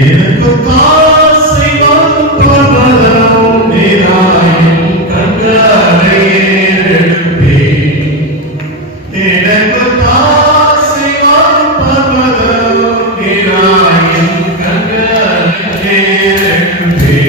எனக்கு தாசை பர்வதம் நீராயின் கண்களை ஏறெடுப்பேன். எனக்கு தாசை பர்வதம் நீராயின் கண்களை ஏறெடுப்பேன்.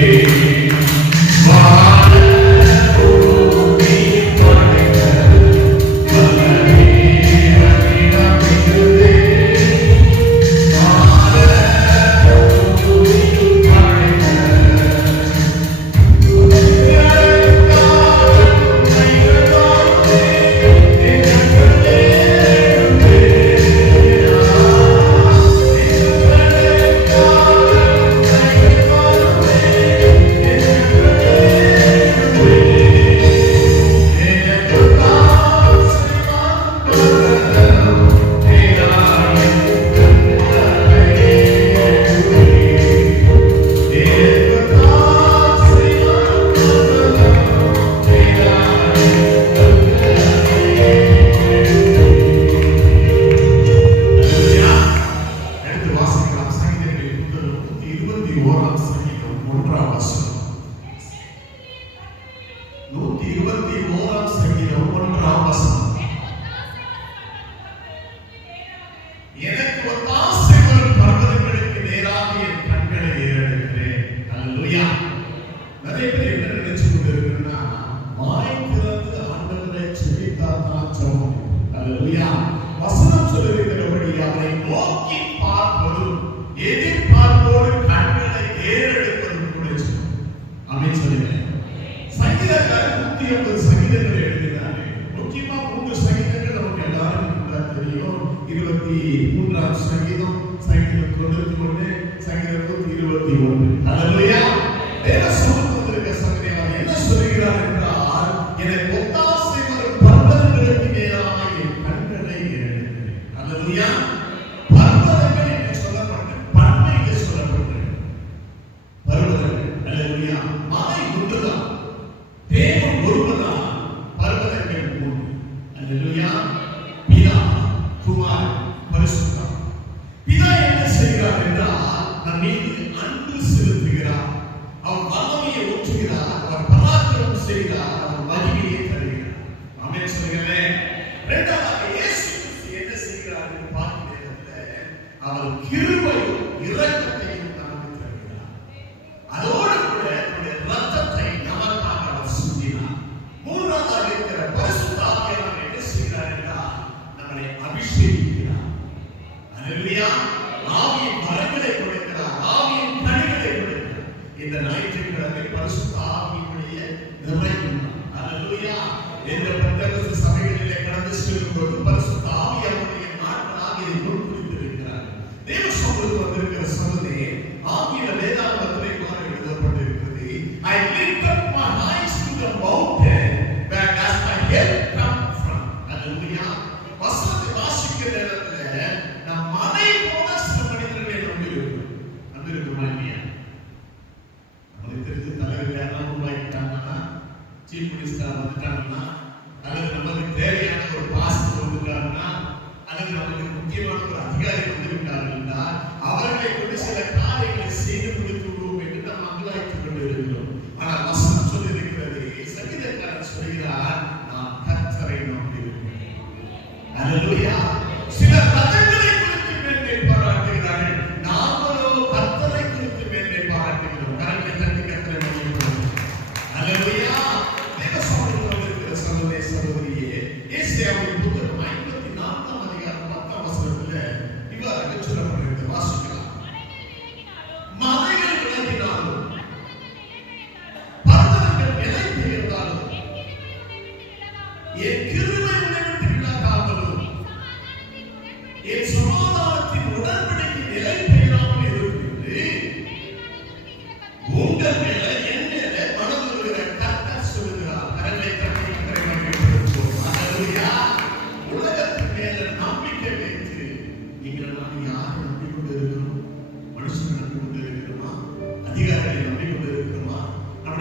எனக்கு ஒத்தாசை வரும் பர்வதங்களுக்கு நேராக என் கண்களை ஏறெடுக்கிறேன். அல்லேலூயா. நிறைய பேர் என்ன நினைச்சு கொண்டிருக்கிறேன்னா, வாய் திறந்து ஆண்டவரை செபித்தால் தான் ஜெபம். அல்லேலூயா. வசனம் சொல்லுகிறபடி அவரை நோக்கி பார்ப்பதும் எதிர்பார்ப்போடு கண்களை ஏறெடுப்பதும் கூட ஜெபம். ஆமென் சொல்லுங்க. சங்கீதக்காரர் 150 சங்கீதங்களை எழுதினாரு. முக்கியமா 3 சங்கீதங்கள் நமக்கு எல்லாருக்கும் தெரியும். 23ஆம் சங்கீதம், சங்கீதம் 91, சங்கீதம் 121. அல்லேலூயா. வேத சமூகத்தில் இருக்க சங்கீதம் என்ன சொல்கிறார் என்றால், எனக்கு ஒத்தாசை வரும் பர்வதங்களுக்கு நேராக என் கண்களை ஏறெடுக்கிறேன். அல்லேலூயா. பர்வதங்கள் என்று சொல்லப்பட்ட பன்மையிலே சொல்லப்பட்டது. பர்வதங்கள். அல்லேலூயா. மலை ஒன்றுதான், தேவன் ஒருவர்தான், பர்வதங்கள் 3. அல்லேலூயா. பிதா, குமார், பரிசுத்தம். பிதா என்ன செய்கிறார் என்றால், நம் மீது அன்பு செலுத்துகிறார். அவர் வல்லமையை ஊற்றுகிறார். அவர் பராக்கிரமம் செய்கிறார். அவர் மகிமையை தருகிறார். ஆமென் சொல்லுங்களேன். இரண்டாவதாக இயேசு கிறிஸ்து என்ன செய்கிறார் என்று பார்க்கும் நேரத்தில், அவர் கிருபையும் இரக்கத்தையும் நமக்கு தருகிறார். அதோடு கூட அவருடைய இரத்தத்தை நமக்காக அவர் சிந்தினார். மூன்றாவதாக இருக்கிற பரிசுத்த ஆவியானவர் என்ன செய்கிறார் என்றால், நம்மை அபிஷேகிக்கிறார். அல்லேலூயா. ஆவியின் வரங்களை கொடுக்கிறார். ஆவியின் கனிகளை கொடுக்கிறார். இந்த ஞாயிற்றுக்கிழமை பரிசுத்த ஆவியினுடைய நிறைவு. அல்லேலூயா. இந்த பெந்தெகோஸ்தே சபைகளிலே கடந்து செல்லும்போது பரிசுத்த ஆவியானவருடைய நாட்களாக இதை முன்குறித்திருக்கிறார். தேவ சமூகத்தில் வந்திருக்கிற சகோதரனே, ஆவியில வேதாகமத்திலே இவ்வாறு எழுதப்பட்டிருக்கிறது, I lift up my eyes to the mountain where does my help come from. அல்லேலூயா. வசனத்தை வாசிக்கிற நேரத்துல நாம் மலை போல சில மனிதர்களை நம்பியிருக்கிறோம் இல்லையா? நம்மளுக்கு தெரிஞ்ச தலைவர் யாரெல்லாம் உருவாக்கிட்டாங்கன்னா, சீஃப் மினிஸ்டர் வந்துட்டாங்கன்னா, அல்லது நமக்கு தேவையான ஒரு பாஸ்டர் வந்துட்டாங்கன்னா, அல்லது நமக்கு முக்கியமான ஒரு அதிகாரி வந்துவிட்டார்கள் என்றால்,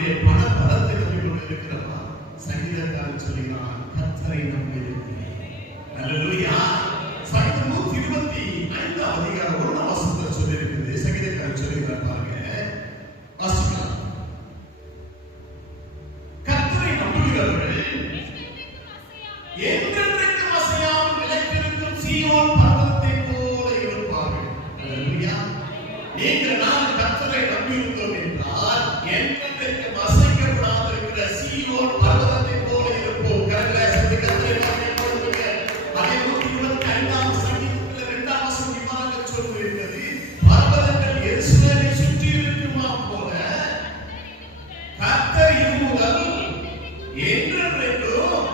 நம்முடைய பண பலத்தை நம்பி கொண்டு இருக்கிறோமா? சங்கீதக்காரன் சொல்கிறான், கர்த்தரை நம்பி இருக்கிறேன். அல்லேலூயா. சங்கீதம் 125 அதிகாரம் 1 வசனத்தில் சொல்லியிருக்கிறது. சங்கீதக்காரன் சொல்கிறார் பாருங்க, வாசிக்கலாம். கர்த்தரை நம்புகிறவர்கள் என்றென்றைக்கும் அசையாமல் நிலைத்திருக்கும் சீயோன் பர்வதத்தை போல இருப்பார்கள். அல்லேலூயா. நீங்கள் நான் கர்த்தரை நம்பியிருந்தோம் என்றால் என்றென்றைக்கும் அசைக்கப்படாமல் இருக்கிற சீயோன் பர்வதத்தை போல இருப்போம். கர்த்தரை நம்பி கர்த்தரை நம்பி கொள்ளுங்க. அதே 125 சங்கீதத்தில் 2 வசனம் இவ்வாறு சொல்லியிருக்கிறது, பர்வதங்கள் எருசலேமை சுற்றி இருக்குமா போல கர்த்தர் இம்முதல் என்றென்றைக்கும்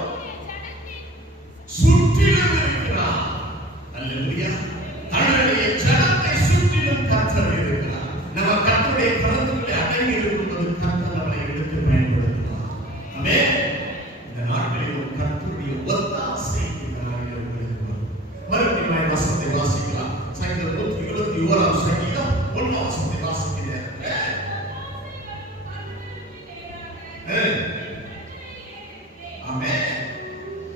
சுற்றிலும் இருக்கிறார். அல்லேலூயா. தன்னுடைய ஜனத்தை சுற்றிலும் கர்த்தர் இருக்கிறார். நம்ம கர்த்தருடைய கரத்துக்குள்ளே அடங்கி இருக்கும்போது கர்த்தர் நம்மை எடுத்து பயன்படுத்துவார். ஆமென். இந்த நாட்களில் கர்த்தருடைய ஒத்தாசை இந்த நாளில் உங்களுக்கு வரும். மறுபடியும் வசனத்தை வாசிக்கலாம். சங்கீதம் 121 சங்கீதம் 1 வசனத்தை வாசிக்கிறேன். ஆமென்.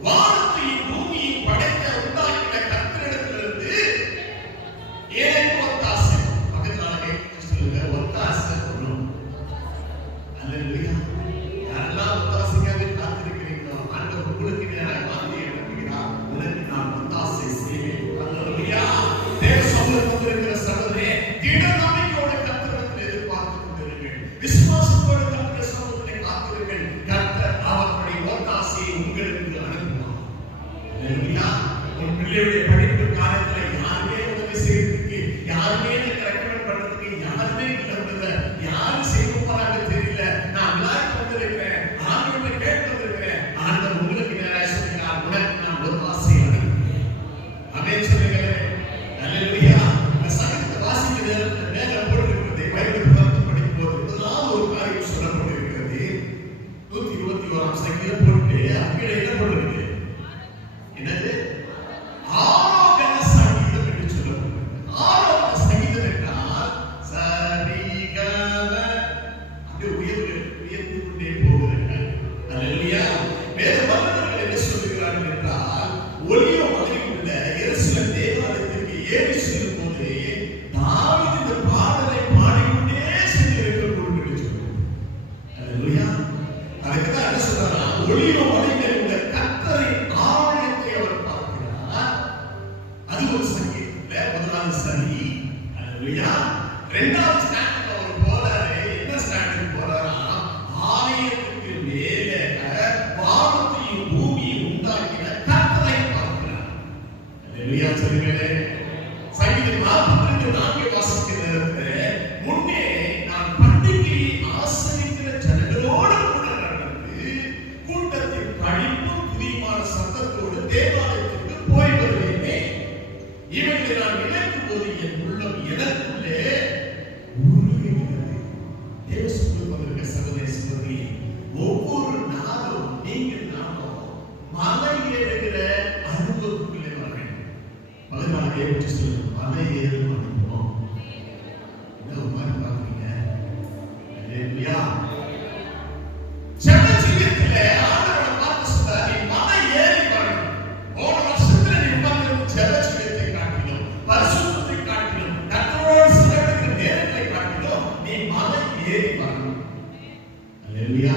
வானத்தையும் பூமியையும் படைத்த உண்டாக்கின கர்த்தரிடத்திலிருந்து எனக்கு ஒத்தாசை. பக்கத்துல சொல்லுங்க, ஒத்தாசை வரும். அல்லேலூயா. யாரெல்லாம் ஒத்தாசைக்காக காத்திருக்கிறீங்களோ ஆண்டவர் உங்களுக்கு நேராக வார்த்தையை அனுப்புகிறார். உனக்கு நான் ஒத்தாசை செய்வேன். அல்லேலூயா. தேவ சமூகத்தில் இருக்கிற சகோதரரே, திட நம்பிக்கையோடு கர்த்தரிடத்தில் எதிர்பார்த்துக் கொண்டிருங்கள். விசுவாசத்தோடு கர்த்தருடைய சமூகத்தில் காத்திருங்கள். கர்த்தர் அவருடைய ஒத்தாசையை உங்களுக்கு அனுப்புவார். அல்லேலூயா. உன் பிள்ளையுடைய படிப்பு காலத்துல யாருமே உதவி செய்யறதுக்கு, யாருமே ரெக்கமெண்ட் பண்றதுக்கு யாருமே இல்லை. யாரு செய்ய போறாங்க தெரியல. நான் விளையாட்டு வந்திருக்கிறேன், ஆண்டவரை கேட்டு வந்திருக்கிறேன். ஆண்டவர் உங்களுக்கு நேராக சொல்கிறார், உனக்கு நான் ஒத்தாசை அனுப்புகிறேன். ஆமென் சொல்லுங்களே. அல்லேலூயா. இந்த சங்கீதத்தை வாசிக்கிற நேரத்தில் மேல போட்டிருக்கிறது, பைபிள் பார்த்து படிக்கும் போது முதலாவது ஒரு காரியம் சொல்லப்பட்டிருக்கிறது. 121 சங்கீதம் போட்டு அக்கீழே என்ன போட்டிருக்கு? என்னது? ஆரோகண சங்கீதம் என்று சொல்லப்பட்டிருக்கு. ஆரோகண சங்கீதம் என்றால் சரிகம அப்படியே உயர்ந்து கொண்டே போகிறார்கள். அல்லேலூயா. வேத வல்லுநர்கள் என்ன சொல்லுகிறார்கள் என்றால், ஒலியோ மலையில் உள்ள எருசலேம் தேவாலயத்திற்கு ஏறி செல்லும் போது தாவீது இந்த பாடலை பாடிக்கொண்டே சென்றிருக்கக்கூடும் என்று சொல்லுகிறார். அல்லேலூயா. அதுக்கு தான் என்ன சொல்றாங்க, ஒலியோ மலையில் உள்ள கர்த்தரின் ஆலயத்தை அவர் பார்க்கிறார். அது ஒரு சங்கீதம். முதலாவது சரி. அல்லேலூயா. இரண்டாவது ஸ்டாண்ட் அவர் போறாரு. என்ன ஸ்டாண்ட் போறாரா? ஆலயத்துக்கு மேலே வானத்தையும் பூமியையும் உண்டாக்கின கர்த்தரை பார்க்கிறார். அல்லேலூயா சொல்லுங்களே. சங்கீதம் 42 வாசிக்கிற நேரத்தில், முன்னே நான் பண்டிகையை ஆசரிக்கிற ஜனங்களோடு கூட நடந்து கூட்டத்தில் படிப்பும் புதியமான சத்தத்தோடு தேவாலயத்திற்கு போய் வருவேனே. இவர்களை நான் நினைக்கும் போது என் உள்ளம் எனக்குள்ளே உருகுகிறது. தேவ சமூகத்திற்கு சகோதர சகோதரியே, ஒவ்வொரு நாளும் நீங்கள் நானும் மலை ஏறுகிற அனுபவத்துக்குள்ளே வர வேண்டும். 14 ஏற்று சொல்லுங்க, மலை ஏறும் அனுபவம். என்ன ஒரு மாதிரி பார்க்குறீங்க? அல்லேலூயா. ஜெப ஜீவியத்திலே ஆண்டவரை பார்த்து சொல்றார், நீ மலை ஏறி வரணும். போன வருஷத்துல நீ உட்கார்ந்து ஜெப ஜீவியத்தை காட்டிலும், பரிசுத்தத்தை காட்டிலும், கர்த்தரோடு செலவழிக்கிற நேரத்தை காட்டிலும் நீ மலை ஏறி வரணும். அல்லேலூயா.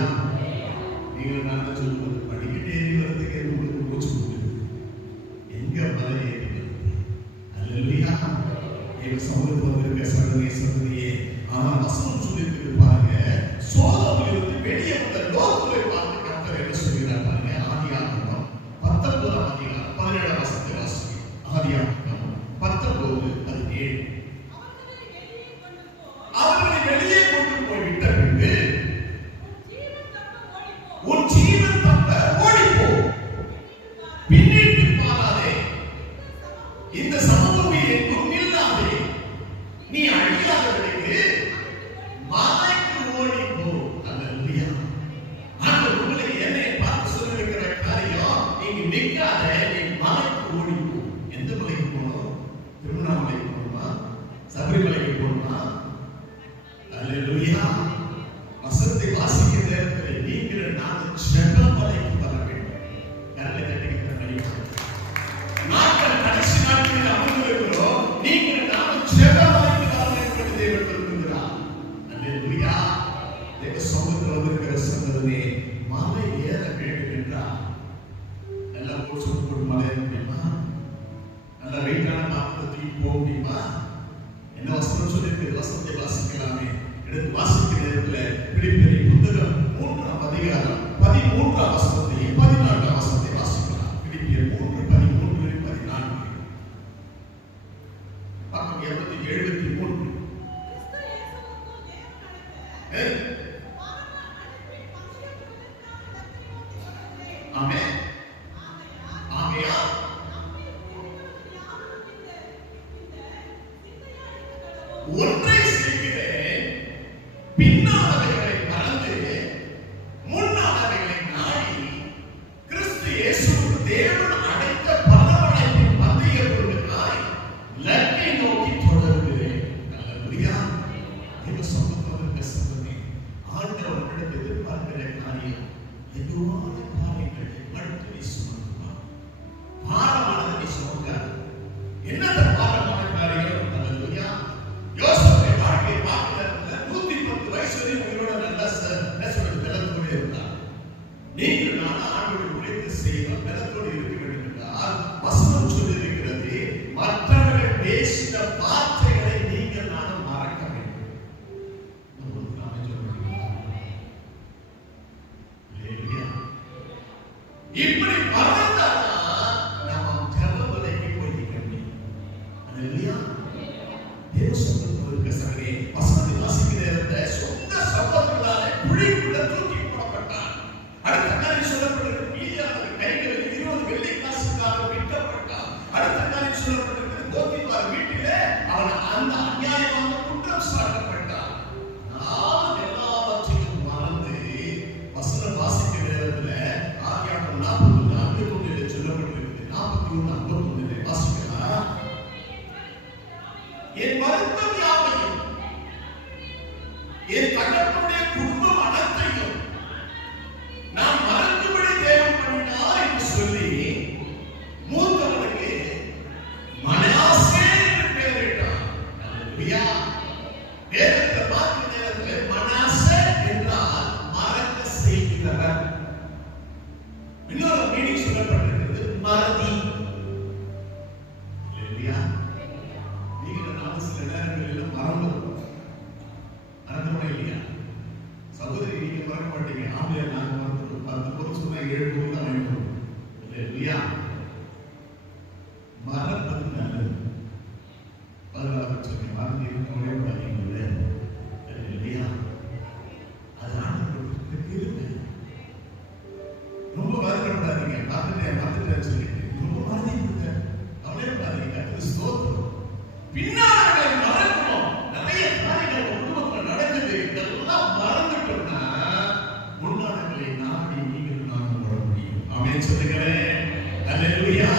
நீங்கள் நான் சொல்லுவது படிக்கட்டு ஏறி வரதுக்கு உங்களுக்கு மூச்சு கொடுக்குது. எங்க மலை ஏறி வருது? அல்லேலூயா. எங்க சமூகத்தில் வந்திருக்க சகோதரி சகோதரியே, ஆனால் வசனம் சொல்லியிருக்கு பாருங்க, சோதோமிலிருந்து வெளியே வந்த லோத்துவை பார்த்து கர்த்தர் என்ன சொல்கிறார் பாருங்க. ஆதியாகமம் 19 அதிகாரம் 17 வசனத்தை வாசிக்கிறோம். ஆதியாகமம் 19:17. அவர்களை வெளியே கொண்டு போய்விட்ட பின்பு உன் ஜீவன் தப்ப ஓடிப்போ, பின்னிட்டு பாராதே, இந்த சமூகம் எங்கும் இல்லாதே, நீ அழியாதவனுக்கு மலைக்கு ஓடிப்போ. அல்லேலூயா. ஆண்டவர் உங்களை என்னை பார்த்து சொல்லிருக்கிற காரியம், நீங்க நிற்காத, நீ மலைக்கு ஓடிப்போ. எந்த மலைக்கு போகணும்? திருவண்ணாமலைக்கு போகணுமா? சபரிமலைக்கு போகணுமா? அல்லேலூயா. வசனத்தை வாசி ஜெபமலைக்கு வர வேண்டும். கரங்களை தட்டுகின்ற மையம் நாங்கள் கடைசி நாட்களில் அமர்ந்திருக்கிறோம். நீங்கள் நானும் ஜெபமலைக்கு வர வேண்டும் என்று தேவன் விரும்புகிறார். அல்லேலூயா. தேவ சமூகத்தில் வந்திருக்கிற சகோதரனே, மலை ஏற வேண்டும் என்றால் நல்லா போட்டு மலை ஏற முடியுமா? நல்ல வெயிட்டான பாத்திரத்தை போக முடியுமா? என்ன வசனம் சொல்லியிருக்கு? வசனத்தை வாசிக்கலாமே. எடுத்து வாசிக்கிற நேரத்தில் பிலிப்பியரின் புத்தகம் 3ஆம் அதிகாரம் 13ஆம் வசனத்தையும் 14ஆம் வசனத்தை வாசிக்கலாம். பிலிப்பியர் 3:13-14 பக்கம் 273. ஆமென். ஆமென். ஒன்றை செய்கிறேன், பின்னானவைகளை மறந்து முன்னானவைகளை நாடி கிறிஸ்து இயேசுவுக்கு தேவன் அடைத்த பரமழைப்பின் பந்தய பொருளுக்காய் இலக்கை நோக்கி தொடர்கிறேன். அல்லேலூயா. தேவ சமூகத்தில் பேசுகிறேன். ஆண்டவரிடம் எதிர்பார்க்கிற காரியம் எதுவான காரியங்களை அடுத்து சுமந்துவார். பாரமானதை நீ சுமக்காது. என்னென்ன பாரமான காரியம்? அல்லேலூயா. யோசேப்பு வாழ்க்கையை பார்க்கிறதுல 110 வயசு வரை உங்களோட நல்ல பலத்தோடு இருந்தார். நீங்கள் நான் ஆண்டவரை உழைத்து செய்ய பலத்தோடு இருக்க வேண்டும் என்றால் வசனம் சொல்லியிருக்கிறது, மற்றவர்கள் பேசின வார்த்தைகளை நீங்கள் நானும் மறக்க வேண்டும். இப்படி மறந்தாதான் நாம் ஜெபமலைக்கு போய்விட முடியும். அல்லேலூயா. வசனத்தை வாசிக்கிற சொந்த சகோதரர்களாலே குழிக்குள்ள தூக்கி போடப்பட்டார். அடுத்த காரியம் சொல்லப்பட்டிருக்கிறது, மீதியானவர் கைகளில் 20 வெள்ளி காசுக்காக விற்கப்பட்டார். அடுத்த காரியம் சொல்லப்பட்டிருக்கிறது, போத்திபார் வீட்டிலே அவன் அந்த அநியாயமாக குற்றம் சாட்டப்பட்டார். நான் எல்லாவற்றையும் மறந்து வசனம் வாசிக்கிற நேரத்தில் ஆதியாகமம் 41:51 சொல்லப்பட்டிருக்கிறது. 41:51 வாசிக்கலாம். என் வருத்தம் யாவையும் என் தகப்பனுடைய குடும்பம் அனைத்தையும் நான் மறக்கும்படி தேவன் பண்ணினார் என்று சொல்லி மூத்தவனுக்கு மனாசே என்று பெயரிட்டார். அல்லேலூயா. வேதத்தில் பார்க்கிற நேரத்தில் மனாசே என்றால் மறக்க செய்கிறவர். இன்னொரு மீனிங் சொல்லப்பட்டிருக்கிறது, மறதி. அல்லேலூயா. சில நேரங்களில் மறந்துடும் இல்லையா? சகோதரி, நீங்க மறக்க மாட்டீங்க. ஆம்பளை நாங்க மறந்துடும். 10 பொருள் சொன்னா 7 பொருள் தான் வாங்கிடும். இல்லையா? மறப்பது நல்லது. 16 சொல்லி மறந்து இருக்கவங்களே பார்த்தீங்களே இல்லையா? அது ஆண்டவருக்கு கிருபை. ரொம்ப வருத்தப்படாதீங்க. மறந்துட்டேன்னு சொல்லிட்டு ரொம்ப மறந்துட்டு கவலைப்படாதீங்க. அது ஸ்தோத்திரம். பின்னாடி மறக்கணும். நிறைய காரியங்கள் குடும்பத்தில் நடக்குது. இதெல்லாம் மறந்துட்டோம்னா முன்னாடி நாடி நீங்கள் நானும் வர முடியும். ஆமென் சொல்லுங்களேன். அல்லேலூயா.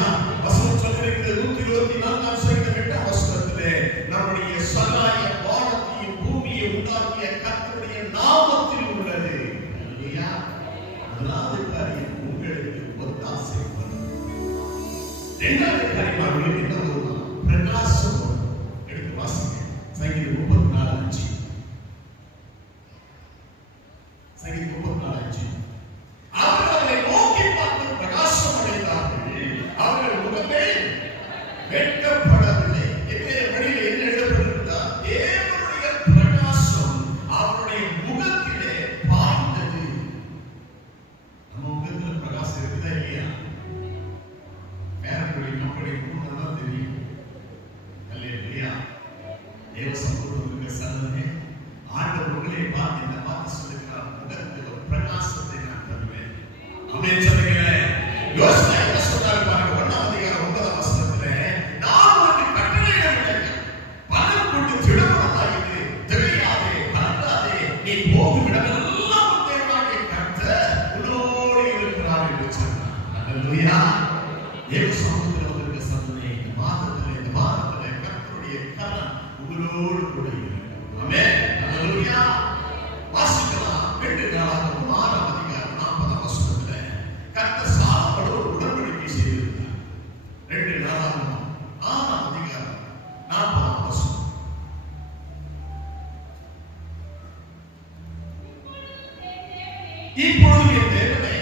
வசனம் சொல்லிருக்கிறது 124ஆம் சங்கீதம் 8ஆம் வசனத்திலே, நம்முடைய சகாய வானத்தையும் பூமியை உண்டாக்கிய கர்த்தருடைய நாமத்தில் உள்ளது. அல்லேலூயா. முதலாவது காரியம் உங்களுக்கு ஒத்தாசை வரும். இரண்டாவது காரியமாக என்ன வருமா? பிரகாசம். சங்கீதம் 34:5. சங்கீதம் 34:5. அவர்களை நோக்கி பார்த்து பிரகாசம் அடைந்தார்கள், அவர்கள் முகமே வெட்கப்படவில்லை. வழியில் என்ன எழுதப்பட்டிருக்கிறார்? தேவனுடைய பிரகாசம் அவருடைய முகத்திலே பாய்ந்தது. நம்ம முகத்தில் பிரகாசம் இருக்குதா இல்லையா? வேற கம்பெனி கூடதான் தெரியும். அல்லேலூயா. தேவ சமூகத்திற்கு சல்லமே ஆண்டவர் உங்களை பார்த்து இந்த வார்த்தை சொல்லுகிறார், முகத்தில் ஒரு பிரகாசத்தை நான் தருவேன். ஆமென் சொல்லுங்களேன். யோசனை என்ன சொல்றாரு பாருங்க. 1ஆம் அதிகாரம் 9ஆம் வசனத்திலே, நான் உனக்கு கட்டளையிடவில்லை, பணம் கொண்டு திடமனதாயிரு, திகையாதே, கலங்காதே, நீ போகும் இடமெல்லாம் தேவனாகிய கர்த்தர் உன்னோடு இருக்கிறார் என்று சொன்னார். அல்லேலூயா. தேவ சமூகத்தில் வந்திருக்கிற சந்தனே, இந்த வாரத்திலே கர்த்தருடைய கரம் உங்களோடு கூட இருக்கிறது. ஆமென். அல்லேலூயா. வாசிக்கலாம். 2 நாளாகமம் 6ஆம் அதிகாரம் 40ஆம் இப்பொழுது என் தேவனே,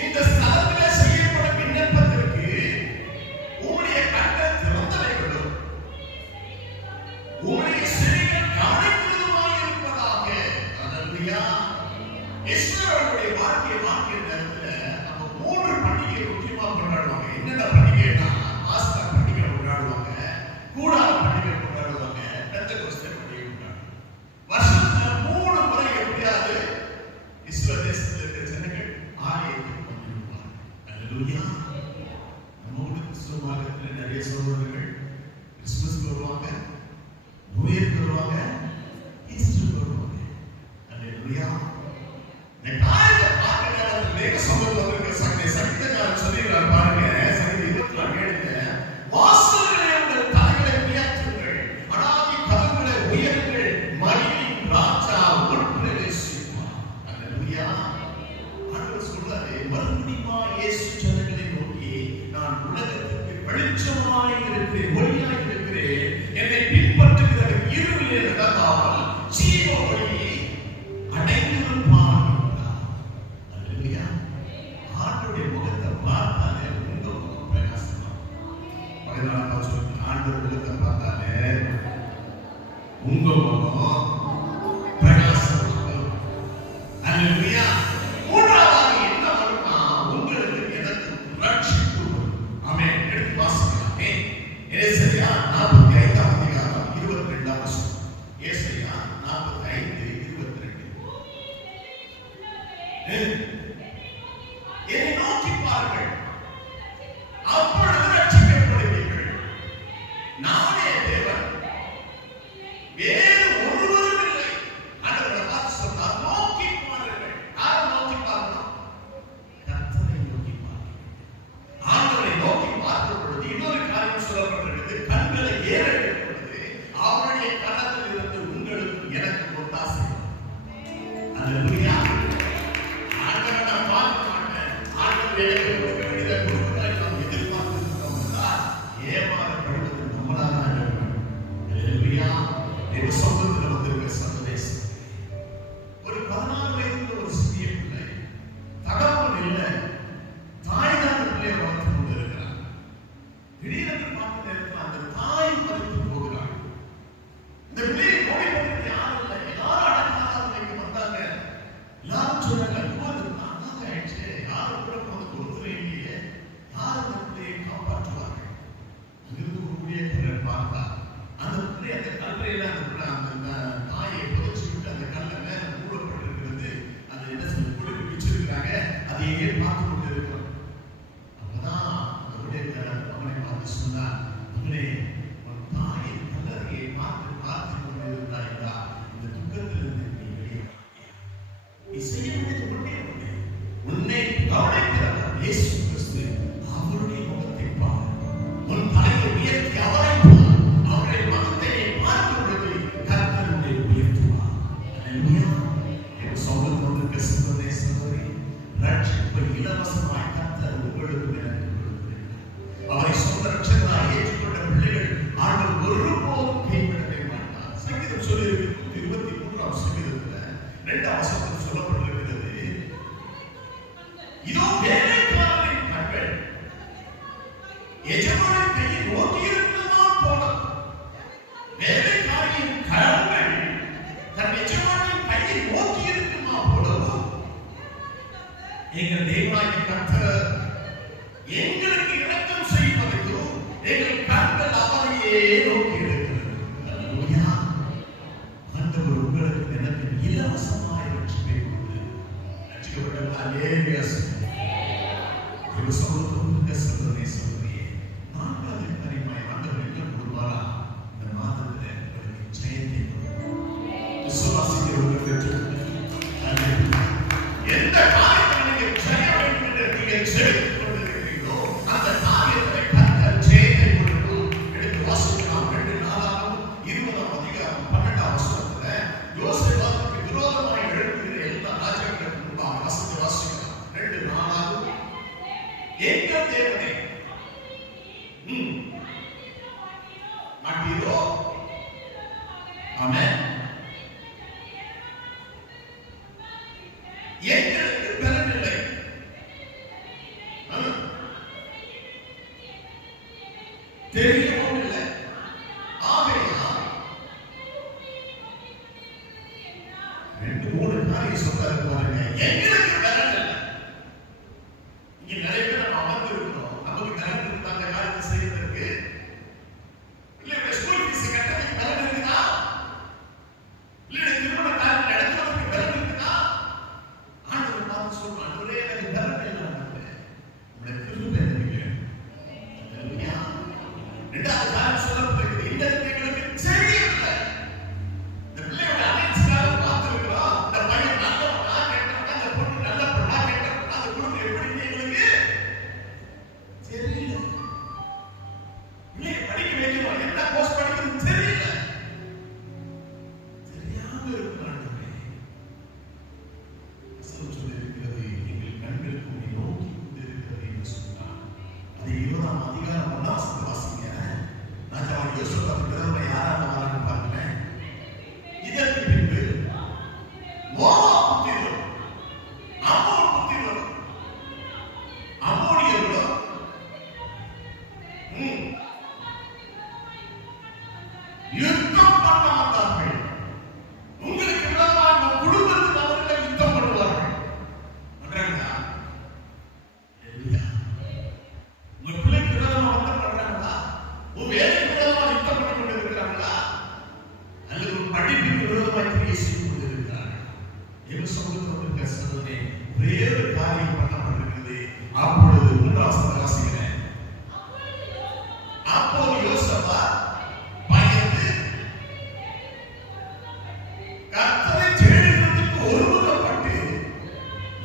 இந்த ஸ்தலத்திலே செய்யப்படும் விண்ணப்பத்திற்கு உம்முடைய கண்கள் திறந்தவைகளும் உம்முடைய செவிகள் கவனிக்கிறதுமாய் இருப்பதாக. அல்லேலூயா. இஸ்ரவேலுடைய வாழ்க்கை நேரத்துல நம்ம 3 பண்டிகை முக்கியமா கொண்டாடுவாங்க. என்னென்ன பண்டிகைன்னா, ஆஸ்தா பண்டிகை கொண்டாடுவாங்க, கூடார பண்டிகை கொண்டாடுவாங்க, பெந்தெகோஸ்தே பண்டிகை கொண்டாடுவாங்க. வருஷத்துல 3 முறை எப்படியாவது இஸ்ரவேல் தேசத்தில் இருக்கிற ஜனங்கள் ஆலயத்துக்கு வந்துடுவாங்க. அல்லேலூயா. நம்மோடு கிறிஸ்துவ மார்க்கத்தில் நிறைய சகோதரர்கள் கிறிஸ்துமஸ் வருவாங்க, நியூ இயர் வருவாங்க, ஈஸ்டர் வருவாங்க. அல்லேலூயா. இந்த காரியத்தை பார்க்க நேரத்தில் தேவ சமூகத்தில் இருக்கிற சங்கீதக்காரன் சொல்லுகிறார் பாருங்க, சங்கீதம் 24:7, வாசல்களே உங்கள் தலைகளை உயர்த்துங்கள், அனாதி கதவுகளை உயருங்கள், மகிமையின் ராஜா உட்பிரவேசிப்பார். அல்லேலூயா. ஆண்டவர் சொல்றாரு, மறுபடியுமா இயேசு ஜனங்களை நோக்கி, நான் உலகத்திற்கு வெளிச்சமாய் இருக்கிறேன், ஒளியாய் இருக்கிறேன், என்னை பின்பற்றுகிறவர் இருளிலே நடக்காமல் ஜீவ ஒளியை அடைந்திருப்பார். அல்லேலூயா. ஆண்டவருடைய முகத்தை பார்த்தாலே உங்க முகம் பிரகாசமா. 14 வருஷம் ஆண்டவர் முகத்தை பார்த்தாலே உங்க முகம் பிரகாசமா. அல்லேலூயா. மூன்றாவது என்ன வருமா, உங்களுக்கு எனக்கு ரட்சிப்பு வரும். ஆமென். எடுத்து வாசிக்கலாம். ஏசாயா 45:22. ஏசாயா 45:22. என்னை நோக்கி பாருங்கள், அப்பொழுது ரட்சிக்கப்படுவீர்கள். நானே தேவன், வேறு ஒருவரும் இல்லை. ஆண்டவரை பார்த்து சொன்னார், நோக்கி பாருங்கள். யாரை நோக்கி பார்க்கணும்? கர்த்தரை நோக்கி பாருங்கள். ஆண்டவரை நோக்கி பார்க்கும் பொழுது இன்னொரு காரியம் சொல்லப்பட்டிருக்கிறது, கண்களை ஏறெடுக்கும் பொழுது அவருடைய கரத்தில் இருந்து உங்களுக்கு எனக்கு ஒத்தாசை. அல்லேலூயா. ஆண்டவரை நான் பார்க்க மாட்டேன், ஆண்டவர் எனக்கு கொடுக்க வேண்டியதை கொடுக்கிறார் நாம் எதிர்பார்த்திருக்கிறோம் என்றால் ஏமாறப்படுவது நம்மளாக இருக்கும். அல்லேலூயா. தேவ சமூகத்தில் வந்திருக்கிற சந்தேசம், ஒரு 14 வயதுல ஒரு சிறிய பிள்ளை, தகப்பன் இல்லை, தாய் தான் பிள்ளையை வளர்த்து கொண்டு இருக்கிறார். திடீரென்று பார்த்த நேரத்தில் அந்த தாய் மறித்து போகிறார். இந்த பிள்ளையை கோடி பண்ணிட்டு யாரும் இல்லை, எல்லாரும் அடக்காதவங்க வந்தாங்க. எல்லாரும் சொன்னாங்க, அனாதை ஆயிடுச்சு, யாரும் கூட போது ஒருத்தர் இல்லையே, யார் அந்த பிள்ளையை காப்பாற்றுவார்கள்? அங்கிருந்து ஒரு ஊழியக்காரர் பார்த்தார். அந்த பிள்ளை அந்த கல்லையில அந்த தாயை புதைச்சு விட்டு அந்த கல்லை மேல மூடப்பட்டிருக்கிறது. அது என்ன சொல்லி குளிப்பு வச்சிருக்கிறாங்க, அதை எங்கே பார்த்து கொண்டு இருக்கிறோம். அப்பதான் அந்த ஊழியக்காரர் அவனை பார்த்து சொன்னார், மகனே, உன் தாயை கல்லறையை பார்த்து கொண்டு இருந்தாய்தா, இந்த துக்கத்திலிருந்து நீ வெளியே நீ செய்ய வேண்டியது ஒன்றே ஒன்று, உன்னை கவனிக்கிறவர் இயேசு கிறிஸ்து, அவருடைய முகத்தை பார், உன் தலையை உயர்த்தி அவரை பார், அவருடைய முகத்தை பார்க்கும் பொழுது கர்த்தரை உயர்த்துவார். அல்லேலூயா. என் சமூகத்தில் வந்திருக்கிற சகோதரனே, சகோதரி, ரட்சிப்பை இலவசமாய் கர்த்தர் உங்களுக்கு எனக்கு கொடுக்கிறார். அவரை சொந்த ரட்சகராக ஏற்றுக்கொண்ட பிள்ளைகள் ஆண்டவர் ஒருபோதும் கைவிடவே மாட்டார். சங்கீதம் சொல்லியிருக்கிறது 23ஆம் சங்கீதத்துல 2ஆம் வசனத்தில் சொல்லப்பட்டிருக்கிறது, இதோ வேலைக்காரரின் கண்கள் எஜமானின் கையை நோக்கி இருக்குமா போல. வேலைக்காரியின் கண்கள் தன் எஜமானின் கையை நோக்கி இருக்குமா போலவும் எங்கள் தேவனாகிய கர்த்தர் எங்களுக்கு இரக்கம் செய்வதையும் எங்கள் கண்கள் அவரையே நோக்கி இருக்கிறது. அல்லேலூயா. ஆண்டவர் உங்களுக்கு எனக்கு இலவசமாய் ரட்சிப்பை கொடுத்து ரட்சிக்கப்பட்ட அல்லேலூயா. தேவ சமூகத்தில் சகோதரனே, சகோதரியே, 4வது காரியமாய் ஆண்டவர் என்ன கொடுப்பாரா? இந்த மாதத்தில் உங்களுக்கு ஜெயத்தை கொடுப்பார். விசுவாசிக்கிறவர்கள் பெற்றுக்கொள்ளுங்கள். எந்த காரியத்தில் நீங்கள் ஜெய வேண்டும் என்று நீங்கள் ஜெபித்துக் கொண்டிருக்கிறீர்களோ அந்த காரியத்தை கர்த்தர் ஜெயத்தை கொடுக்கும். எடுத்து வாசிக்கலாம். 2 நாளாகவும் 20ஆம் அதிகாரம் 12ஆம் வசனத்துல யோசேப்புக்கு விரோதமாய் எழுப்புகிற எல்லா ராஜாக்களுக்கும் முன்பாக வாசிக்கலாம். 2 நாளாகவும் எங்கள் தேவனே மாட்டீரோ? ஆமென். தெரியவும் இல்லை. ஆகையால் 2-3 காரியம் சொல்றாரு பாருங்க. எங்களுக்கு பலன் இல்லை. இங்க நிறைய பேர் நம்ம அமர்ந்திருக்கிறோம். நமக்கு பலன் இருக்கு அந்த காரியத்தை செய்வதற்கு. இல்ல ஸ்கூல் ஃபீஸ் கட்டுறதுக்கு பலன் இருக்குதா? இல்ல திருமண காரியம் நடத்துறதுக்கு பலன் இருக்குதா? ஆண்டவர் பார்த்து சொல்றான், ஆண்டவரே எனக்கு பலன் இல்லை. உங்களுடைய கிருபை எனக்கு வேணும். அல்லேலூயா. இரண்டாவது காரியம் சொல்லப்பட்டிருக்கு. இந்த எங்களுக்கு தெரியவில்லை. இந்த பிள்ளையோட அலைன்ஸ்காக பார்த்திருக்கிறோம். இந்த பையன் நல்லவனா கெட்டவனா, இந்த பொண்ணு நல்ல பொண்ணா கெட்டவனா, அந்த குடும்பம் எப்படின்னு எங்களுக்கு தெரியல. பிள்ளைய படிக்க வைக்கணும், என்ன கோர்ஸ் படிக்கணும்னு தெரியல. தெரியாம இருக்கிறாங்க. வசனம் சொல்லியிருக்கிறது, எங்கள் கண்களுக்கு உம்மை நோக்கி கொண்டிருக்கிறது என்று சொன்னார். அது 20ஆம் அதிகாரம் 1ஆம் வசனத்தை வாசிங்க. ராஜாவாகிய யோசபாத் பிரதமர் யாராக வரான்னு பாருங்களேன். இதற்கு பின்பு மோவாப் புத்திரரும் அம்மோன் புத்திரரும் அம்மோனியர்களும் யுத்தம் பண்ண வந்தார்கள். உங்களுக்கு விரோதமாக உங்கள் குடும்பத்தில் அவர்கள் யுத்தம் பண்ணுவார்கள். பண்றாங்களா? இல்லையா? உங்க பிள்ளைக்கு விரோதமாக யுத்தம் பண்றாங்களா? உங்க வேலைக்கு விரோதமாக யுத்தம் பண்ணி கொண்டு இருக்கிறாங்களா? அல்லது ஒரு படிப்புக்கு விரோதமாக கிரியை செய்து கொண்டு இருக்கிறார்கள்? எங்க சமூகத்தில் பேசுறதே ஒரே ஒரு காரியம் பண்ணப்பட்டிருக்கிறது. அப்பொழுது 3ஆம் வசனத்தை வாசிக்கிறேன். அப்போது யோசபாத் பயந்து கர்த்தரை தேடுகிறதற்கு ஒருமுகப்பட்டு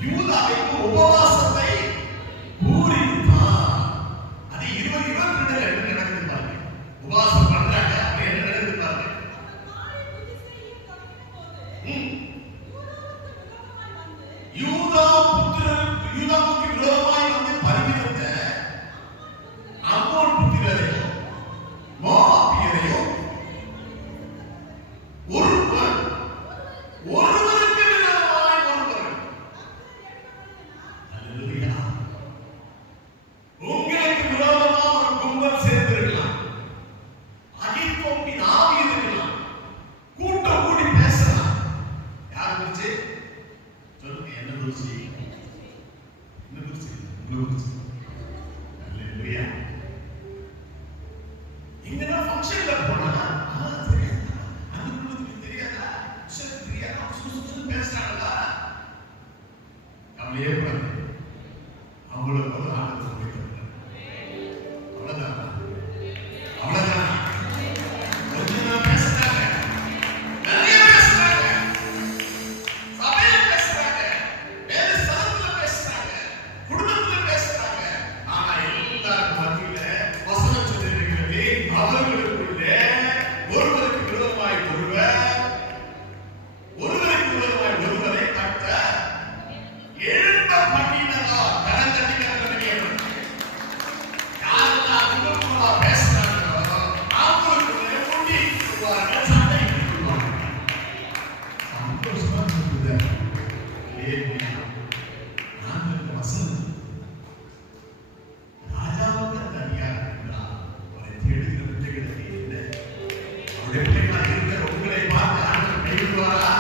யூதாவிற்கு உபவாசத்தை பூரித்தான். அது 22 என்ன நடக்குது பாருங்க. உபவாசம் பண்றாங்க, அப்ப என்ன நடக்குது பாருங்க. யூதாவுக்கு விரோதமாய் வந்து பரிவிருந்த அம்மோன் புத்திரரையும் மோவாபியரையும் ஒருவருக்கு விரோதமாய் ஒருவர். அல்லேலூயா. உங்களுக்கு விரோதமா ஒரு கும்பல் சேர்ந்திருக்கலாம். அகித்தோப்பின் ஆவி இருக்கலாம். கூட்டம் கூடி பேசலாம். யார் குறிச்சு சொல்லுங்க? என்ன குறிச்சு? என்ன குறிச்சு? உங்களை குறிச்சு. அல்லேலூயா. இங்கதான் ஃபங்க்ஷன்ல போனா தெரியாதா? அந்த குடும்பத்துக்கு தெரியாதா? விஷயம் தெரியாதா? சுசுசு பேசுறாங்களா? கவலையே படாது. அவங்களுக்கு ஒரு ஆனந்தம் கொடுக்கிறாங்க. அவ்வளவுதான். அவ்வளவுதான். கொஞ்சம் பேசுறாங்க, நிறைய பேசுறாங்க, சபையில பேசுறாங்க, வேறு ஸ்தலத்துல பேசுறாங்க, குடும்பத்துல பேசுறாங்க. ஆனா எல்லாரும் மத்தியில வசனம் சொல்லியிருக்கிறது, அவர்களுக்குள்ளே ஒருவருக்கு விரோதமாய் ஒருவர், ஒருவருக்கு விரோதமாய் ஒருவரை கட்ட எழும்ப பண்ணினதா. கரந்தட்டி கரந்தட்டியவர் யாரெல்லாம் குடும்பமா பேசுறாங்களோ அவங்களுக்குள்ளே முடி கொள்வார்கள், சண்டை கொள்வார்கள். சந்தோஷமா இருக்குது. நான் இந்த வசனம் ராஜாவுக்கு அந்த அதிகாரம் இருந்தால் அவரை தேடுகிற பிள்ளைகளுக்கு இல்லை. அவருடைய பிள்ளைகளாக இருக்கிற உங்களை பார்த்து ஆண்டவர் கைவிடுவாரா?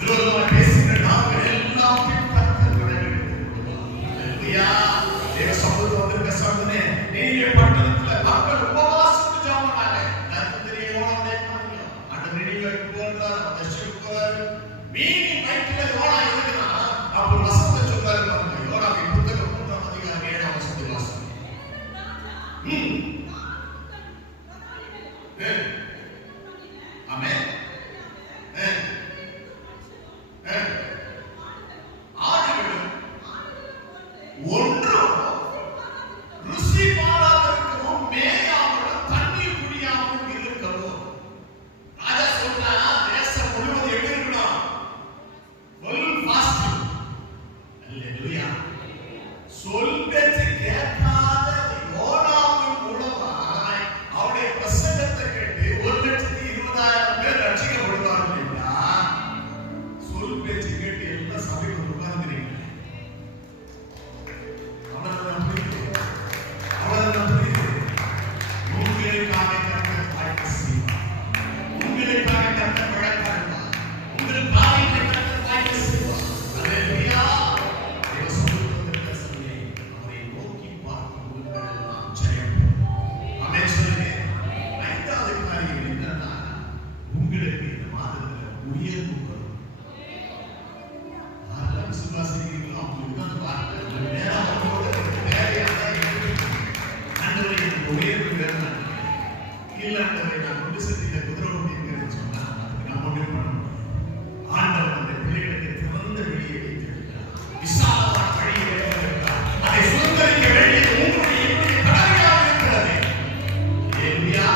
விரோதமாக பேசுகிற நாங்கள் எல்லாத்தையும் கர்த்தர் வழங்கி கொடுப்பார். அல்லேலூயா. தேவ சமூகத்தில் வந்திருக்க சகோதரனே, நீங்க பட்டணத்துல மக்கள் உபவாசத்துக்கு ஜெபம் பண்ணாங்க. எல்லாருக்கும் தெரியும், யோனா தேவனாகிய ஆண்டவர் நீதிக்கு போறார், தர்ஷனுக்கு போறார். மீனி வயிற்றில யோனா இருக்குன்னா அப்போ வசனத்தை சொல்றாரு பாருங்க. யோனாவின் புத்தகம் 3ஆம் அதிகாரம் 7ஆம் வசனத்தை வாசிங்க. ஆமென். ஆடுகளும் ஒன்றும் ருசி பாராதற்கவும் மேயாமலும் தண்ணீர் குடியாமலும் இருக்கவும். ராஜா சொல்றா, தேசம் முழுவதும் எப்படி இருக்கணும்? full fasting. உயர்வு வரும். யாரெல்லாம் விசுவாசிக்கிறீங்களோ அவங்களுக்கு அந்த வார்த்தை ஆண்டவரை எனக்கு உயர்வு வேணும். இல்ல ஆண்டவரை நான் கொண்டு செல்ல குதிரை ஓட்டின்னு சொன்னா அதுக்கு நான் ஒன்றும் பண்ண முடியும். ஆண்டவர் அந்த பிள்ளைகளுக்கு திறந்த வெளியே வைத்திருக்கிறார். விசாலமான வழியை வைத்திருக்கிறார். அதை சுதந்திரிக்க வேண்டியது உங்களுடைய என்னுடைய கடமையாக இருக்கிறது. ஏலியா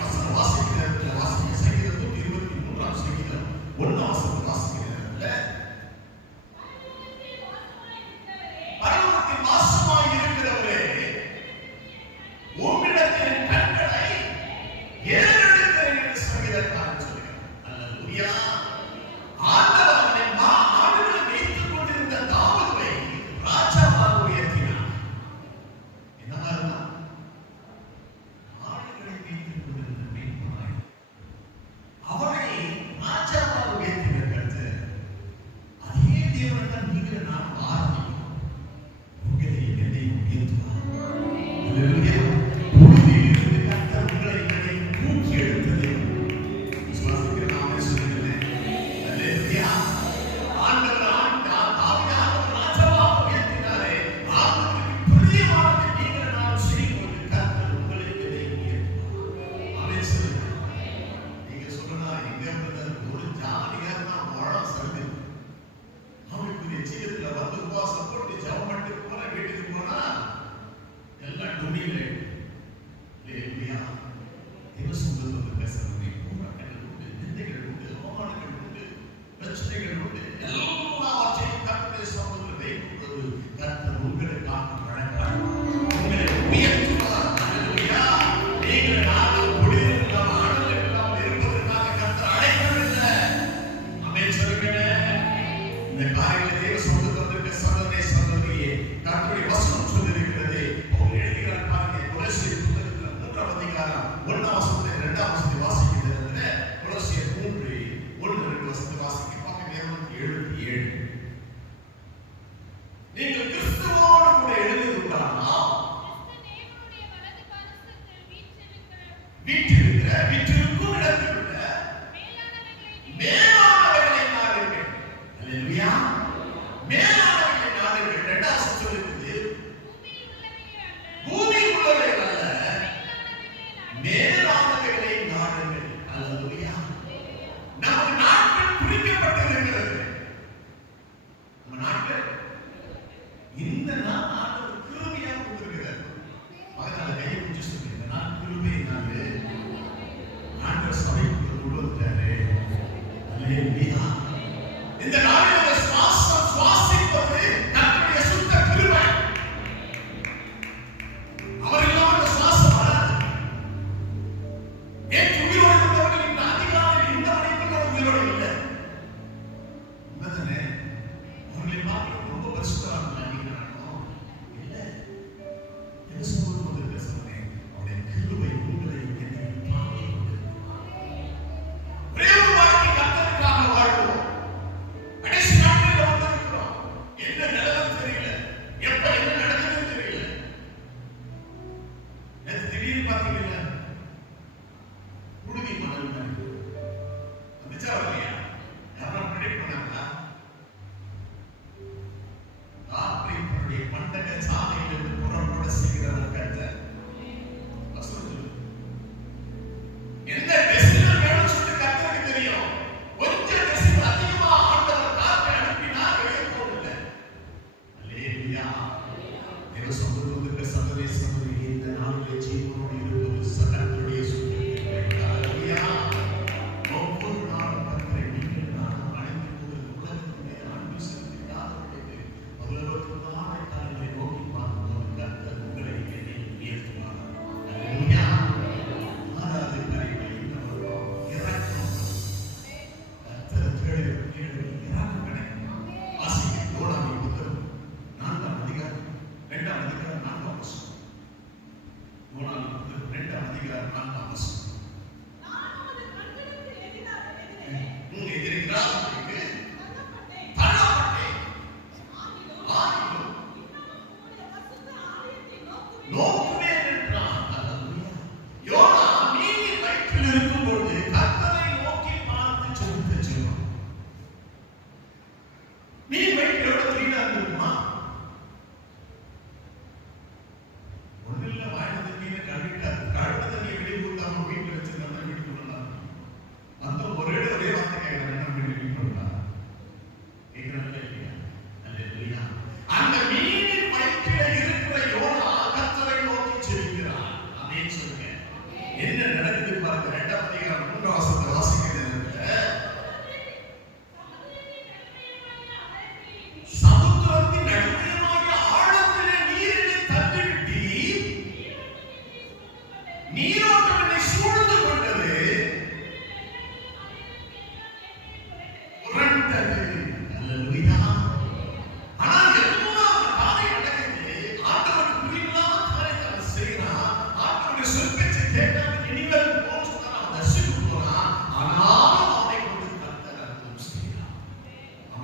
வசனம் வாசிக்கிற இடத்துல வாசிக்க சங்கீதம் 23ஆம் சங்கீதம் 1ஆம் வசனம் வாசிக்கிற இடத்துல பரலோகத்தில் வாசமாய் இருக்கிறவரே உம்மிடத்தில் என் கண்களை ஏறெடுக்கிறேன் என்று சங்கீதக்காரன் சொல்கிறார். அல்லேலூயா. ஆண்டவர் அவனை ஆடுகளை வைத்துக் கொண்டிருந்த தாவீதை ராஜாவாக உயர்த்தினார். என்னவா இருந்தான்? ஆடுகளை வைத்துக் கொண்டிருந்த மேய்ப்பனாய் அவனை ராஜாவாக உயர்த்தின கருத்து அதே தேவன் தான் நீங்கள் நான் ஆராதிக்கிறோம். உங்களை என்னையும் உயர்த்துவார். அல்லேலூயா. பூமியிலிருந்து கர்த்தர் உங்களை என்னையும் தூக்கி எடுத்தது. விசுவாசிக்கிற நாமே சொல்லுகிறேன். அல்லேலூயா. ஆண்டவர் தாவீதை ராஜாவாக உயர்த்தினாரே. ஆண்டவருக்கு பிரியமானதை நீங்கள் நான் செய்யும்போது கர்த்தர் உங்களை என்னையும் உயர்த்துவார். ஆமென் சொல்லுங்க. நீங்க சொல்லலாம் எங்க இருந்தது ஒரு ஜாலியாக நான் வாழ சொல்லுது. அவனுக்குரிய ஜீவிதத்துல வந்து உபவாசம் போட்டு ஜெபம் பண்ணிட்டு போற வீட்டுக்கு போனா எல்லாம் டுமியிலே. அல்லேலூயா. தேவசமூகத்தோடு பேசுறவங்க போராட்டங்கள் உண்டு, நிந்தைகள் உண்டு, அவமானங்கள் உண்டு, பிரச்சனைகள் உண்டு. எல்லாவற்றையும் கர்த்தருடைய சமூகத்தில் வைக்கும்போது கர்த்தர் உங்களுக்காக வழங்குவார். உங்களை உயர்த்துவார். அல்லேலூயா. நீங்கள் நானும் குடியிருக்கலாம் ஆடல் இல்லாமல் இருப்பதற்காக கர்த்தர் அழைக்கவில்லை. ஆமென் சொல்லுங்களேன். இந்த காரியத்தில் தேவ சமூகத்தில் வந்திருக்க சகோதரனே சகோதரியே கர்த்தருடைய வசனம் சொல்லியிருக்கிறது. அவங்க எழுதுகிறார் பாருங்க. கொலோசியர் புத்தகத்தில் 3ஆம் அதிகாரம் 1ஆம் வசனத்தை 2ஆம் வசனத்தை வாசிக்கிறதுல கொலோசியர் 3:1-2 வசனத்தை வாசிக்க பக்கம் 277. நீங்கள் கிறிஸ்துவோடு கூட எழுதியிருக்கிறானால் வீற்றிருக்கும் இடத்தில் உள்ள மேலானவைகளை நாடுங்கள். அல்லேலூயா.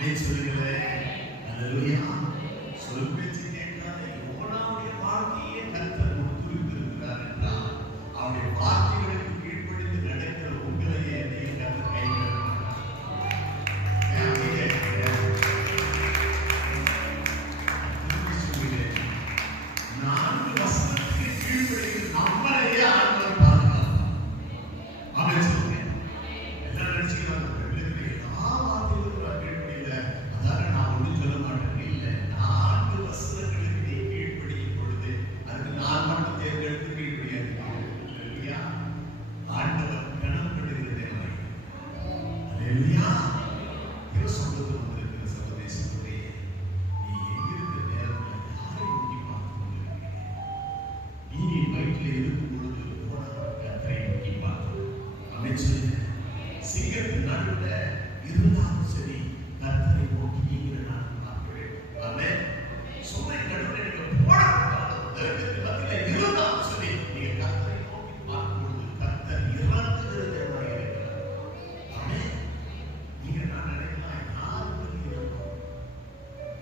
ஆமென் சொல்லுங்களேன். அல்லேலூயா. சொல் பேச்சு கேட்காத யோனாவுடைய வாழ்க்கையே கர்த்தர் குறித்திருக்கிறார் என்றால் அவருடைய வார்த்தைகளுக்கு கீழ்ப்படிந்து நடக்கிற உங்களையே என்னையும் கர்த்தர் கைவிட மாட்டார். நான்கு வசனத்துக்கு கீழ்ப்படிந்து நம்மளையே ஆண்டவர் பாதுகாப்பார். ஆமென் சொல்லுங்க. எல்லாம் நினைச்சுக்கிறாங்க எல்லா வார்த்தைகளுக்கும் கீழ்ப்படியல, அதாவது நான் ஒன்றும் சொல்ல மாட்டேன். இல்லை, 4 வசனங்களுக்கு நீ கீழ்ப்படியும் பொழுது அதுக்கு நான் மட்டும் தேர்ந்தெடுத்து கீழ்ப்படியா ஆண்டவர் கனப்படுகிற தேவனை. அல்லேலூயா. சம்பவத்தில் வந்திருக்கிற சகோதரே, நீ எங்கிருக்கிற நேரத்தில் யாரை நோக்கி பார்த்துக் கொண்டிருக்கிறீங்க? நீ வயிற்றில் இருக்கும் பொழுது கர்த்தரை நோக்கி பார்த்து அமைச்சர் சிங்கத்தின் நடுவில் இருந்தாலும் சரி கர்த்தரை நோக்கி நீங்கள் நான் பார்க்க வேண்டும். ஆமென். சூளை நடுவில் நீங்கள் போடப்பட்டாலும் நெருக்கத்தில் இருந்தாலும் சரி நீங்கள் கர்த்தரை நோக்கி பார்க்கும் பொழுது கர்த்தர் இறங்குகிற தேவனாக இருக்கிறார். ஆமென். நீங்க நான் நினைக்கலாம் யாருக்கு இருக்கும்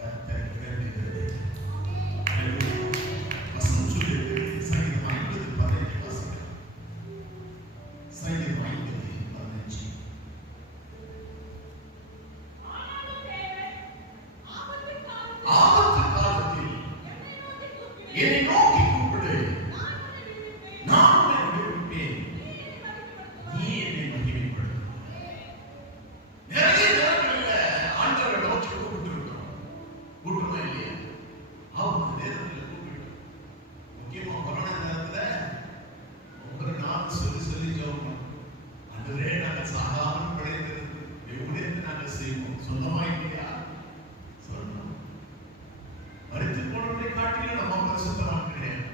கர்த்தர் இறங்குகிறது. வசனம் சொல்லுகிறது சங்கீதம் 50:15 வாசிக்கிறேன். சங்கீதம் 50:15. ஆபத்து காலத்தில் என்னை நோக்கி கூப்பிடு, நான் உன்னை விடுவிப்பேன், நீ என்னை மகிமைப்படு. நிறைய நேரங்களில் ஆண்டவரை நோக்கி கூப்பிட்டுருக்கோம். கூப்பிடுமா இல்லையா? ஆபத்து நேரத்தில் கூப்பிட்டு, முக்கியமா கொரோனா நேரத்தில் ஒவ்வொரு நாளும் சொல்லி ஜெபம், ஆண்டவரே நாங்கள் சாதாரண பிழைத்திருந்து எவ்வளவு நாங்கள் செய்வோம். சொந்தமா இல்லையா? சொல்லணும். மரித்து போனவரை காட்டிலும் நம்ம பரிசுத்தமாக கிடையாது.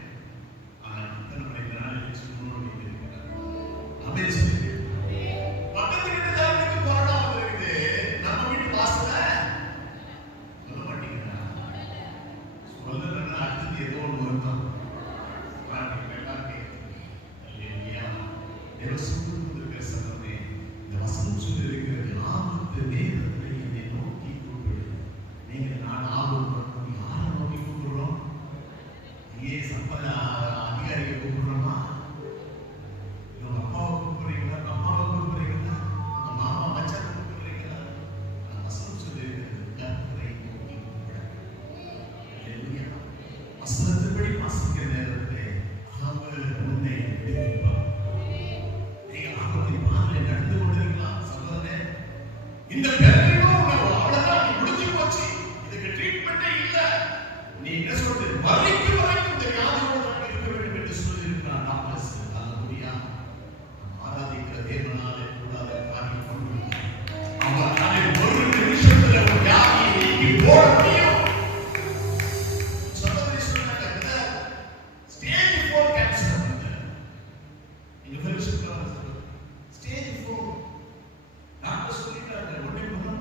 ஆனால் நம்முடைய நாளில் சொல்லணும் இருக்கிறார். ஆமென் சொல்லுங்க. பக்கத்து வீட்டுக்காரனுக்கு கொரோனா வந்திருக்குது, நம்ம வீட்டு வாசல்ல சொல்ல மாட்டீங்களா? சொல்லலன்னா அடுத்தது ஏதோ ஒன்று வருத்தம். இருக்கிற சந்தமே இந்த வசனம் சொல்லி இருக்கிறது. ஆபத்து நேரத்தில் என்னை நோக்கி கூப்பிடு. நீங்க நான் ஆபத்து யாரை நோக்கி கூப்பிடுறோம்? இங்கே சம்பள அதிகாரியை கூப்பிடுறோமா? உங்க அப்பாவை கூப்பிடுறீங்களா? அம்மாவை கூப்பிடுறீங்களா? உங்க மாமா மச்சானை கூப்பிடுறீங்களா? நான் வசனம் சொல்லி இருக்கிறது கர்த்தரை நோக்கி கூப்பிட. அல்லேலூயா. வசனத்தின்படி வாசிக்கிற நேரத்தில் அவர் உன்னை விடுவிப்பார். நீங்க ஆபத்தின் பாதையில் நடந்து கொண்டிருக்கலாம் சகோதரனே. இந்த பெருமையும் அவ்வளவுதான், நீ முடிஞ்சு போச்சு, இதுக்கு ட்ரீட்மெண்டே இல்லை. நீ என்ன சொல்றது? மறிக்கு வரைக்கும் இந்த வியாதியோடு இருக்க வேண்டும் என்று சொல்லியிருக்கிறார் டாக்டர்ஸ். அல்லேலூயா. ஆராதிக்கிற தேவனாலே கூடாத காரியம் ஒன்றும் இல்லை. அவராலே ஒரு நிமிஷத்துல ஒரு வியாதியை நீக்கி போட முடியும். சகோதரி சொன்னாங்க ஸ்டேஜ் 4 கேன்சர் வந்து நீங்க ஃபெலோஷிப்ல ஸ்டேஜ் 4 டாக்டர் சொல்லிட்டாங்க ஒண்ணே பண்ண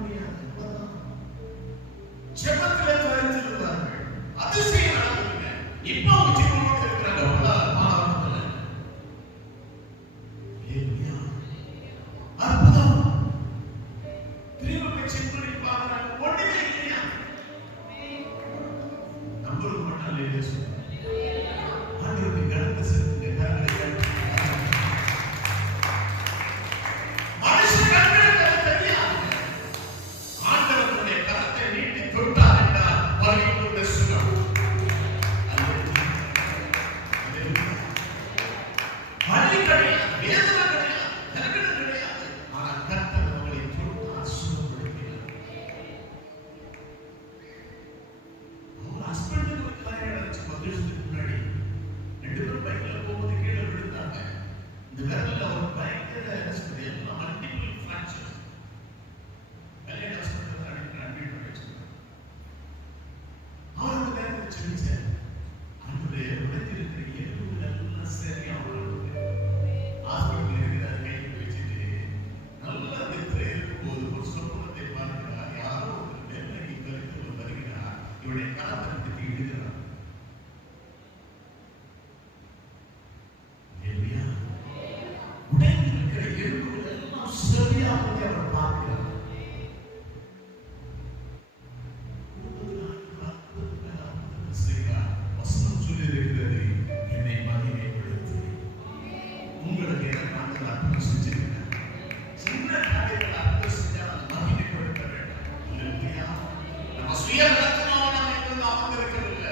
சுயநலத்தினால் நாம் இங்கு அமர்ந்திருக்கவில்லை.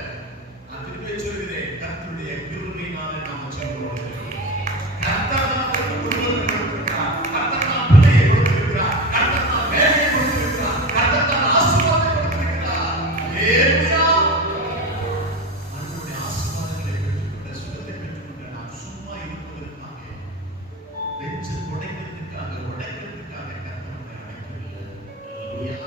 நான் திரும்பி சொல்கிறேன், கர்த்தருடைய கிருபையினாலே நாம் ஜெபம் கர்த்தர் நமக்கு குடும்பத்தை கொடுத்திருக்கிறார், கர்த்தர் நாம் பிள்ளையை கொடுத்திருக்கிறார், கர்த்தர் நாம் வேலையை கொடுத்திருக்கிறார், கர்த்தர் நாம் ஆசீர்வாதத்தை கொடுத்திருக்கிறார். ஹல்லேலூயா. ஆண்டவருடைய ஆசீர்வாதங்களை பெற்றுக்கொண்ட, சுகத்தை பெற்றுக்கொண்ட நாம் சும்மா இருப்பதற்காக, வெச்சு உடைக்கிறதுக்காக கர்த்தர் நம்மை அழைக்கவில்லை. ஹல்லேலூயா.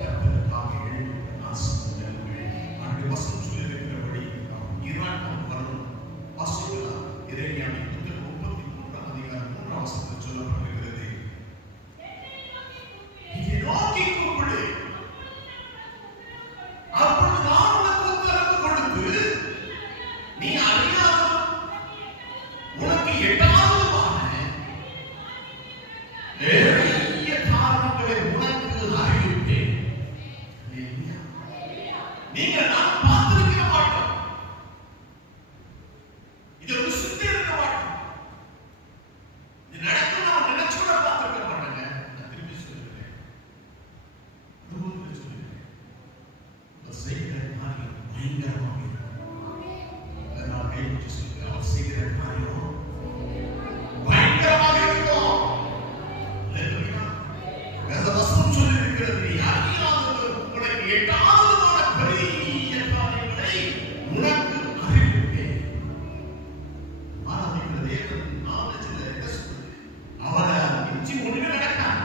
கர்த்தருக்காக எழுந்து ஆசீர்வாதங்கள் ஆண்டு வசனம் சொல்லியிருக்கிறபடி நாம் ஈரான் வரணும். வாசிக்கலாம். எரேமியாவின் புத்தகம் 33ஆம் அதிகாரம் 3ஆம் வசனத்தில் சொல்லப்பட்டிருக்கிறது, இதை நோக்கி கூப்பிடு, அப்பொழுது நான் உனக்கு உத்தரவு கொடுத்து, நீ அறியாததும் உனக்கு எட்டாததுமான பெரிய காரியங்களை உனக்கு அறிவிப்பேன். நீங்கள் நான் பார்த்திருக்க மாட்டோம், இது ஒரு சுத்தி இருக்க மாட்டோம், இது நடக்கும் நாம் நினைச்சோட பார்த்திருக்க மாட்டோங்க. நான் திரும்பி சொல்லுகிறேன், அனுபவத்தில் சொல்லுகிறேன், அவர் செய்கிற காரியம் பயங்கரமாக இருக்கும். அதனால் கைவிட்டு சொல்லுகிறேன், அவர் செய்கிற காரியம் பயங்கரமாக இருக்கும். வேதவசனம் சொல்லியிருக்கிறது, நீ அறியாதது உனக்கு எட்டாததுமான பெரிய காரியங்களை உனக்கு அறிவிப்பேன். ஆராதிக்கிற தேவன் நாலேஜ்ல என்ன சொல்றது, அவரை மிஞ்சி ஒண்ணுமே நடக்காது.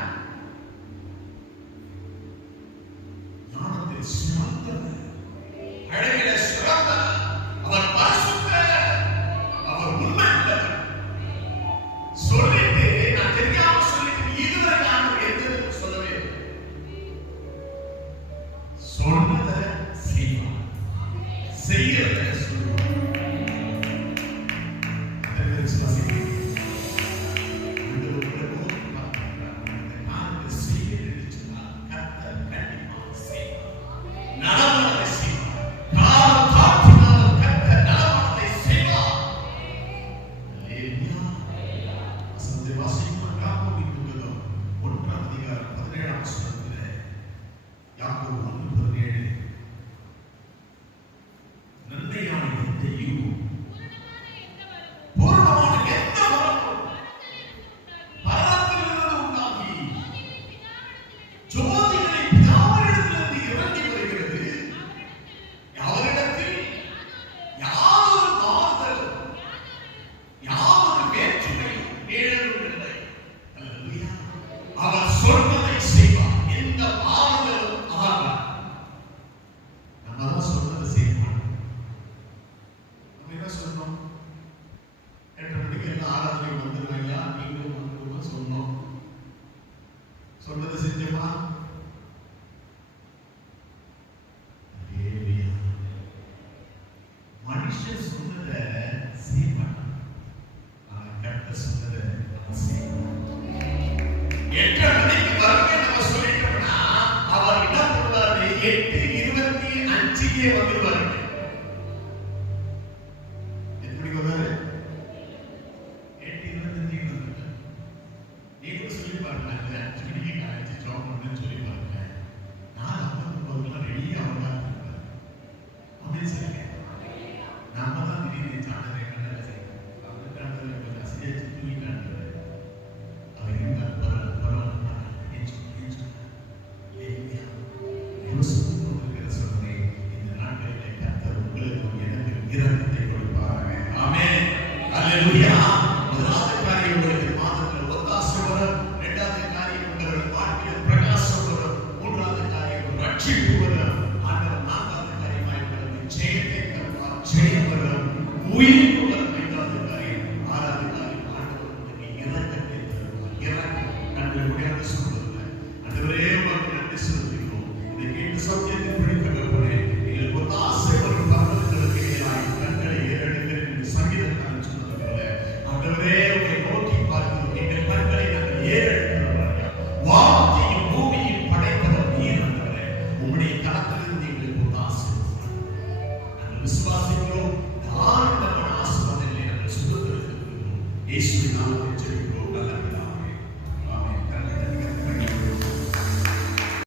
ஞானத்தில் சிறந்தவர், அழகில சிறந்தவர், அவர் பரிசுத்தர், அவர் உண்மை உள்ளவர். சொல்லிட்டு நான் தெரியாம சொல்லிட்டு இதுவரை நான் எது சொல்லவே இல்லை. சொன்னதை செய்வார், செய்யறதை சொல்லுவார். அதை விசுவாசிக்கிறேன். சொன்னது செஞ்சமா? மனுஷன் சொன்னதை செய்ய மாட்டான், கர்த்தர் சொன்னதை செய்வார். என்ற மணிக்கு வருகை நம்ம சொல்லிட்டோம்னா அவர் என்ன பண்ணுவாரு, 8:25 வந்துருவாரு. எப்படி வருவாரு? 8:25 வந்துருவாரு. நீங்க சொல்லி பாருங்க, 5 மணிக்கு காலேஜ் ஜாப் பண்ணுன்னு சொல்லி பாருங்க. நான் 9:30 ரெடியா வந்தா அப்படின்னு சொல்லுங்க. நாம தான் திடீர்னு சாணரை கண்டல செய்யணும், அவங்க கண்டல கொஞ்சம் அசைச்சு தூக்கி காட்டுறது. அவர் இருந்தால் பரவாயில்ல சொல்றேன். இந்த நாட்களில் கர்த்தர் உங்களுக்கு எனக்கு இரக்கத்தை கொடுப்பாங்க. ஆமென், அல்லேலூயா. முதலாவது காரியம் உங்களுக்கு மாதத்தில் ஒத்தாசை வரும், இரண்டாவது காரியம் உங்களுடைய வாழ்க்கையில் பிரகாசம் வரும், மூன்றாவது காரியம் ரட்சிப்பு வரும், ஆண்டவர் நான்காவது காரியமாய் ஜெயத்தை தருவார், ஜெயம் வரும், உயிர்ப்பு வரும், ஐந்தாவது காரியம், ஆறாவது காரியம் ஆண்டவர் உங்களுக்கு இரக்கத்தை தருவார். இரக்கம் நன்றி உயர்ந்து சொல்வதில்லை. ஆண்டவரே உங்களுக்கு நன்றி செலுத்துகிறோம். இதை கேட்டு சத்தியத்தின் பிடித்தவர்களே, நீங்கள் ஒத்தாசை வரும் பர்வதங்களுக்கு எதிராக கண்களை ஏறெடுக்கிறேன் என்று சங்கீதக்காரன் சொன்னது போல, ஆண்டவரே உங்களை நோக்கி பார்க்கிறோம். எங்கள் கண்களை நாங்கள் ஏறெடுக்கிறவர்கள், வானத்தையும் பூமியையும் படைத்தவர் நீர். ஆண்டவரே உம்முடைய கரத்திலிருந்து எங்களுக்கு ஒத்தாசை நாங்கள் விசுவாசிக்கிறோம். ஆனந்தமான ஆசீர்வாதங்களை நாங்கள் சுதந்திரத்திற்கு இயேசுவின் நாமத்தில் ஜெபிக்கிறோம்.